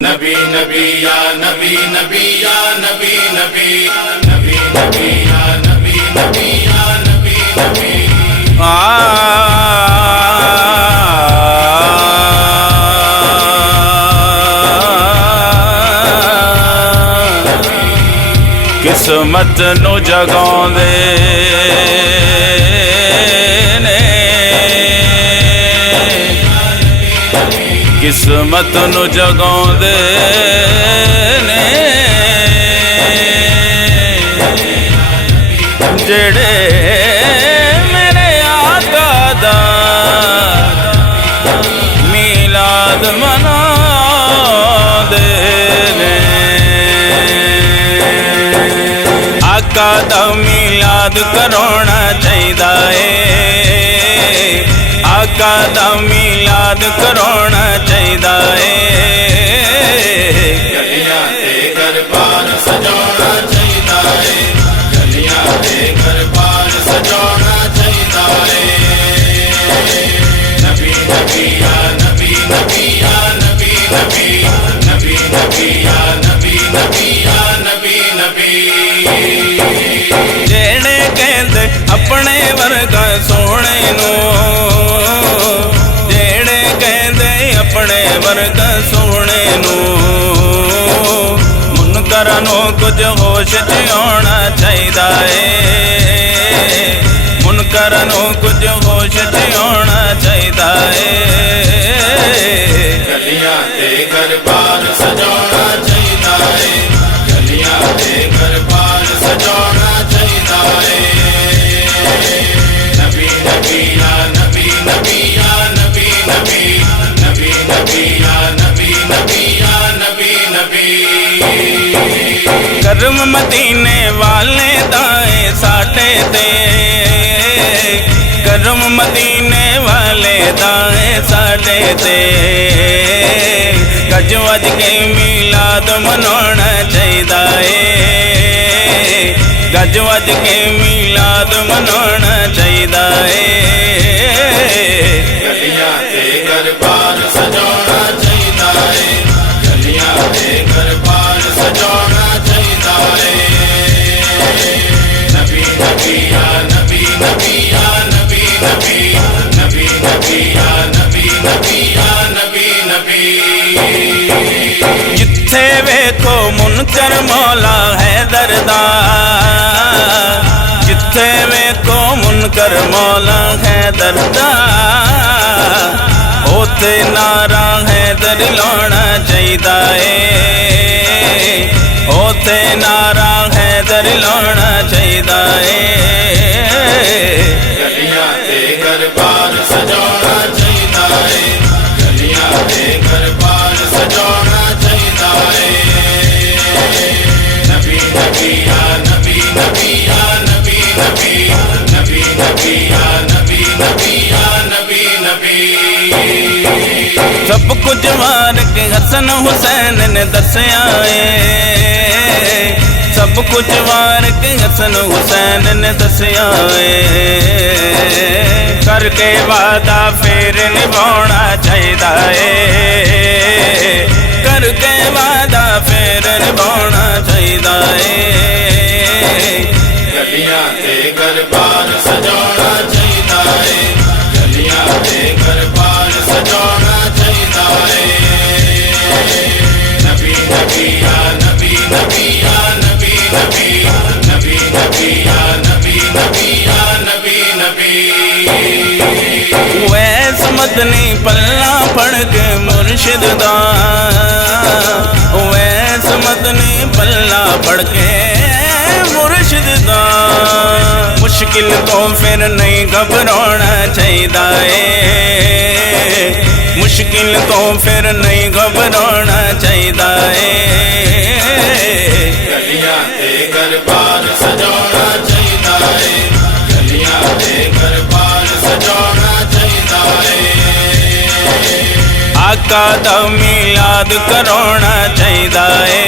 नबी नबी या नबी नबी या नबी नबी नबी नबी या नबी नबी या नबी नबी किस्मत नू जगाउंदे ने किस्मत नू जगाउंदे ने जेड़े मेरे आका दा मीलाद मनाउंदे ने। आका दा मीलाद कराउणा चाहीदा है, आका दा मीलाद कराउणा चाहीदा है। गलियां ते घर बार सजाउणा चाहीदा है, गलियां ते घर बार सजाउणा चाहीदा है। नबी नबी या नबी नबी या नबी नबी नबी नबी या नबी नबी या नबी नबी। जेड़े कहंदे अपने वर्गा सोने नू, जेड़े कहंदे अपने वर्गा सोने नू, मुनकरां नू कुछ होश च आउणा चाहीदा है, मुनकरां नू कुछ होश च आउणा चाहीदा है। गलियां ते घर बार सजाउणा चाहीदा है, गलियां ते घर बार सजाउणा चाहीदा है। नबी नबी या नबी नबी या नबी नबी नबी नबी या नबी नबी या नबी नबी। करम मदीने वाले दाए साडे ते, करम मदीने वाले दाए साडे ते। गज वज के मीलाद मनाउणा चाहीदा है, गज वज के मीलाद मनाउणा चाहीदा है। गलियां ते घर बार सजाउणा चाहीदा है, गलियां ते घर बार सजाउणा चाहीदा है। नबी नबी या नबी नबी या नबी नबी नबी नबी या नबी नबी या नबी नबी। जिथे वेखो मुनकर मौला है दरदा, जिथे वेखो मुनकर मौला है दरदा, ओथे नारा है दर लाउणा चाहीदा है, ओथे नारा है दर लाउणा चाहीदा है। गलियां ते घर बार सजाउणा चाहीदा है, गलियां ते घर बार सजाउणा चाहीदा है। नबी नबी या नबी नबी या नबी नबी नबी नबी या नबी नबी या नबी नबी। सब कुछ वार के हसन हुसैन ने दस्या है, सब कुछ वार के हसन हुसैन ने दस्या है। करके वादा फिर निभाउणा चाहीदा है, करके वादा फिर निभाउणा चाहीदा है। गलियां ते घर बार सजाउणा चाहीदा है, गलियां ते घर बार सजाउणा चाहीदा है। नबी नबी या नबी नबी या नबी नबी नबी नबी या नबी नबी या नबी नबी। वैस मदनी पल्ला पढ़ के मुर्शिद दा, वैस मदनी पल्ला पढ़ के मुर्शिद दा। मुश्किल तो फिर नहीं घबराउणा चाहीदा है, मुश्किल तो फिर नहीं घबराउणा चाहीदा है। गलियां ते घर बार सजाउणा चाहीदा है, गलियां ते घर बार सजाउणा चाहीदा है। आका दा मीलाद कराउणा चाहीदा है,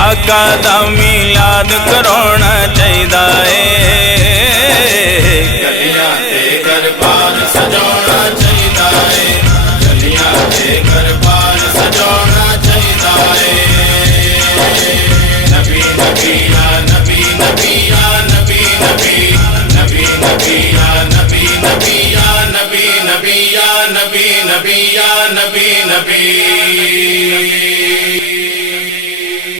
आका दा मीलाद कराउणा चाहीदा है। गलियां ते घर बार सजाउणा चाहीदा है, गलियां ते घर बार नबी या नबी नबी या नबी नबी या नबी नबी